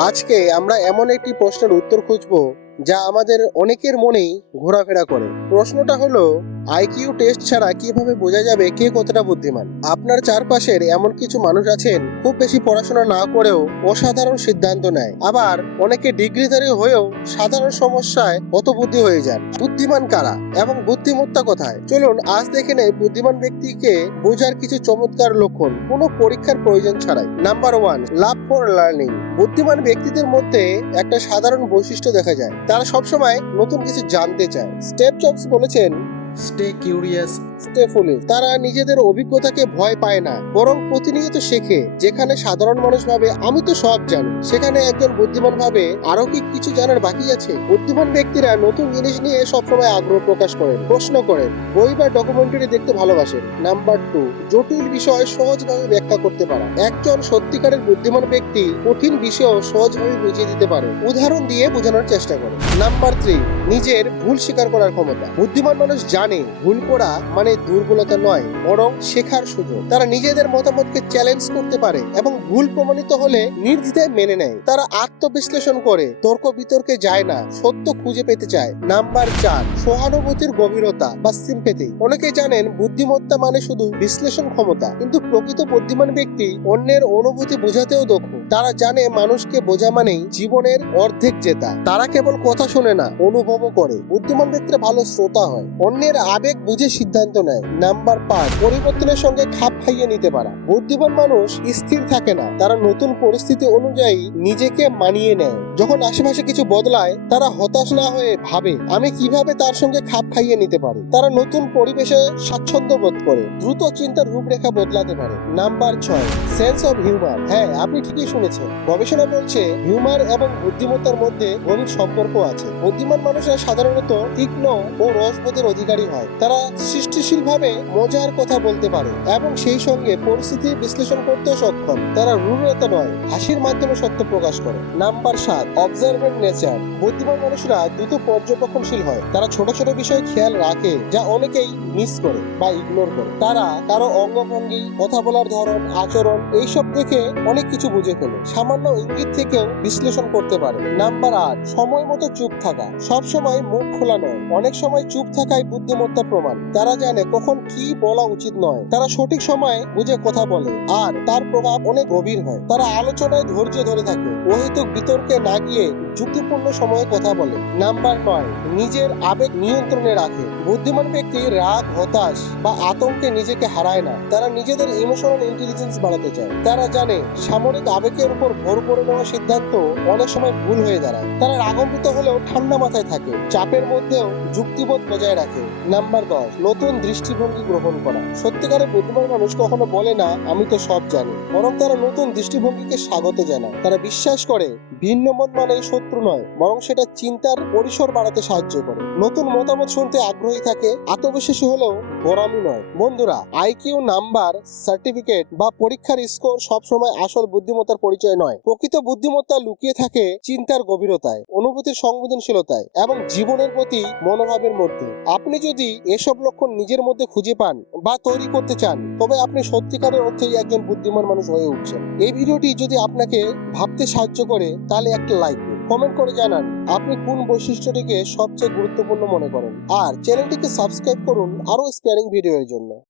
আজকে আমরা এমন একটি প্রশ্নের উত্তর খুঁজব যা আমাদের অনেকের মনেই ঘোরাফেরা করে। প্রশ্নটা হলো আইকিউ টেস্ট ছাড়া কীভাবে বোঝা যাবে কে কতটা বুদ্ধিমান? আপনার চারপাশের এমন কিছু মানুষ আছেন, খুব বেশি পড়াশোনা না করেও অসাধারণ সিদ্ধান্ত নেয়। আবার অনেকে ডিগ্রিধারী হয়েও সাধারণ সমস্যায় অত বুদ্ধি হয়ে যান। বুদ্ধিমান কারা এবং বুদ্ধিমত্তা কোথায়? চলুন, আজ দেখে নেই বুদ্ধিমান ব্যক্তিকে বোঝার কিছু চমৎকার লক্ষণ। কোনো পরীক্ষার প্রয়োজন ছাড়াই। Number one, love for learning. বুদ্ধিমান ব্যক্তিদের মধ্যে একটা সাধারণ বৈশিষ্ট্য দেখা যায়। তারা সবসময় নতুন কিছু জানতে চায়। স্টেপ জবস বলেছেন স্টে কিউরিয়াস স্টে তারা নিজেদের অভিজ্ঞতাকে ভয় পায় না, বরং প্রতিনিয়ত শেখে। যেখানে সাধারণ মানুষ ভাবে, আমি তো সব জানি। সেখানে একজন বুদ্ধিমান ভাবে, আরও কি কিছু জানার বাকি আছে? বুদ্ধিমান ব্যক্তিরা নতুন জিনিস নিয়ে সবসময় আগ্রহ প্রকাশ করেন, প্রশ্ন করেন, বই বা ডকুমেন্টারি দেখতে ভালোবাসেন। নাম্বার টু জটিল বিষয় সহজভাবে ব্যাখ্যা করতে পারা। একজন সত্যিকারের বুদ্ধিমান ব্যক্তি কঠিন বিষয়ও সহজভাবে বুঝিয়ে দিতে পারে। উদাহরণ দিয়ে বোঝানোর চেষ্টা করে নাম্বার থ্রি নিজের ভুল স্বীকার করার ক্ষমতা। বুদ্ধিমান মানুষ জানে ভুল করা মানে দুর্বলতা নয়, বরং শেখার সুযোগ। তারা নিজেদের মতামতকে চ্যালেঞ্জ করতে পারে এবং ভুল প্রমাণিত হলে নির্দ্বিধায় মেনে নেয়। তারা আত্মবিশ্লেষণ করে, তর্ক বিতর্কে যায় না, সত্য খুঁজে পেতে চায়। নাম্বার চার, সহানুভূতির গভীরতা বা সিম্পেথি অনেকে জানেন বুদ্ধিমত্তা মানে শুধু বিশ্লেষণ ক্ষমতা, কিন্তু প্রকৃত বুদ্ধিমান ব্যক্তি অন্যের অনুভূতি বোঝাতেও দক্ষ। তারা জানে মানুষকে বোঝা মানেই জীবনের অর্ধেক জেতা। তারা কেবল কথা শোনে না, অনুভবও করে। বুদ্ধিমান ব্যক্তিরা ভালো শ্রোতা হয়। অন্যের আবেগ বুঝে সিদ্ধান্ত নেয়। নাম্বার পাঁচ, পরিবর্তনের সঙ্গে খাপ খাইয়ে নিতে পারা। বুদ্ধিমান মানুষ স্থির থাকে না। তারা নতুন পরিস্থিতি অনুযায়ী নিজেকে মানিয়ে নেয়। যখন আশেপাশে কিছু বদলায়, তারা হতাশ না হয়ে ভাবে, আমি কীভাবে তার সঙ্গে খাপ খাইয়ে নিতে পারি? তারা নতুন পরিবেশে স্বাচ্ছন্দ্য বোধ করে। দ্রুত চিন্তার রূপরেখা বদলাতে পারে। নাম্বার ছয়, সেন্স অফ হিউমার। হ্যাঁ আপনি ঠিকই শুনেছেন। গবেষণা বলছে, হিউমার এবং বুদ্ধিমত্তার মধ্যে গভীর সম্পর্ক আছে। বুদ্ধিমান মানুষরা সাধারণত তীক্ষ্ণ ও রসবোধের অধিকারী হয়। তারা সৃষ্টিশীল ভাবে মজার কথা বলতে পারে এবং সেই সঙ্গে পরিস্থিতি বিশ্লেষণ করতেও সক্ষম। তারা রূঢ়তা নয়, হাসির মাধ্যমে সত্য প্রকাশ করে। নাম্বার সাত অবজারভেন্ট নেচার বুদ্ধিমান মানুষরা দ্রুত পর্যবেক্ষণশীল হয়। তারা ছোট ছোট বিষয় খেয়াল রাখে যা অনেকেই মিস করে বা ইগনোর করে। তারা কারও অঙ্গভঙ্গি, কথা বলার ধরন, আচরণ, এইসব দেখে অনেক কিছু বুঝে ফেলে। সামান্য ইঙ্গিত থেকেও বিশ্লেষণ করতে পারে নাম্বার আট, সময় মতো চুপ থাকা। সব সময় মুখ খোলা নয়। অনেক সময় চুপ থাকাই বুদ্ধিমত্তার প্রমাণ। তারা জানে কখন কি বলা উচিত নয়। তারা সঠিক সময়ে বুঝে কথা বলে। আর তার প্রভাব অনেক গভীর হয়। তারা আলোচনায় ধৈর্য ধরে থাকে। অহেতুক বিতর্কে না গিয়ে যুক্তিপূর্ণ সময়ে কথা বলে। নাম্বার নয়, নিজের আবেগ নিয়ন্ত্রণে রাখে। বুদ্ধিমান ব্যক্তি রাগ, হতাশ বা আতঙ্কে নিজেকে হারায় না। তারা নিজেদের ইমোশনাল ইন্টেলিজেন্স বাড়াতে চায়। তারা জানে সামরিক আবেগের উপর ভর করে নেওয়া সিদ্ধান্ত অনেক সময় ভুল হয়ে দাঁড়ায়। তারা রাগম্বিত হলেও ঠান্ডা মাথায় থাকে, চাপের মধ্যেও যুক্তিবোধ বজায় রাখে। নাম্বার দশ, নতুন দৃষ্টিভঙ্গি গ্রহণ করা। সত্যিকারের বুদ্ধিমান মানুষ কখনো বলে না, আমি তো সব জানি। বরং তারা নতুন দৃষ্টিভঙ্গিকে স্বাগত জানায়। তারা বিশ্বাস করে, ভিন্ন মত মানে শত্রু নয়, বরং সেটা চিন্তার পরিসর বাড়াতে সাহায্য করে। নতুন মতামত শুনতে আগ্রহী থাকে, আত্মবিশ্বাসী হলেও গোরামি নয়। বন্ধুরা, আইকিউ নাম্বার, সার্টিফিকেট বা পরীক্ষার স্কোর সবসময় আসল বুদ্ধিমত্তার পরিচয় নয়। প্রকৃত বুদ্ধিমত্তা লুকিয়ে থাকে চিন্তার গভীরতায়, অনুভূতির সংবেদনশীলতায় এবং জীবনের প্রতি মনোভাবের মধ্যে। আপনি যদি এসব লক্ষণ নিজের মধ্যে খুঁজে পান বা তৈরি করতে চান, তবে আপনি সত্যিকারের অর্থেই একজন বুদ্ধিমান মানুষ হয়ে উঠছেন। এই ভিডিওটি যদি আপনাকে ভাবতে সাহায্য করে, তাহলে একটা লাইক দিন। কমেন্ট করে জানান, আপনি কোন বৈশিষ্ট্যটিকে সবচেয়ে গুরুত্বপূর্ণ মনে করেন? আর চ্যানেলটিকে সাবস্ক্রাইব করুন আরও স্পেয়ারিং ভিডিওর জন্য।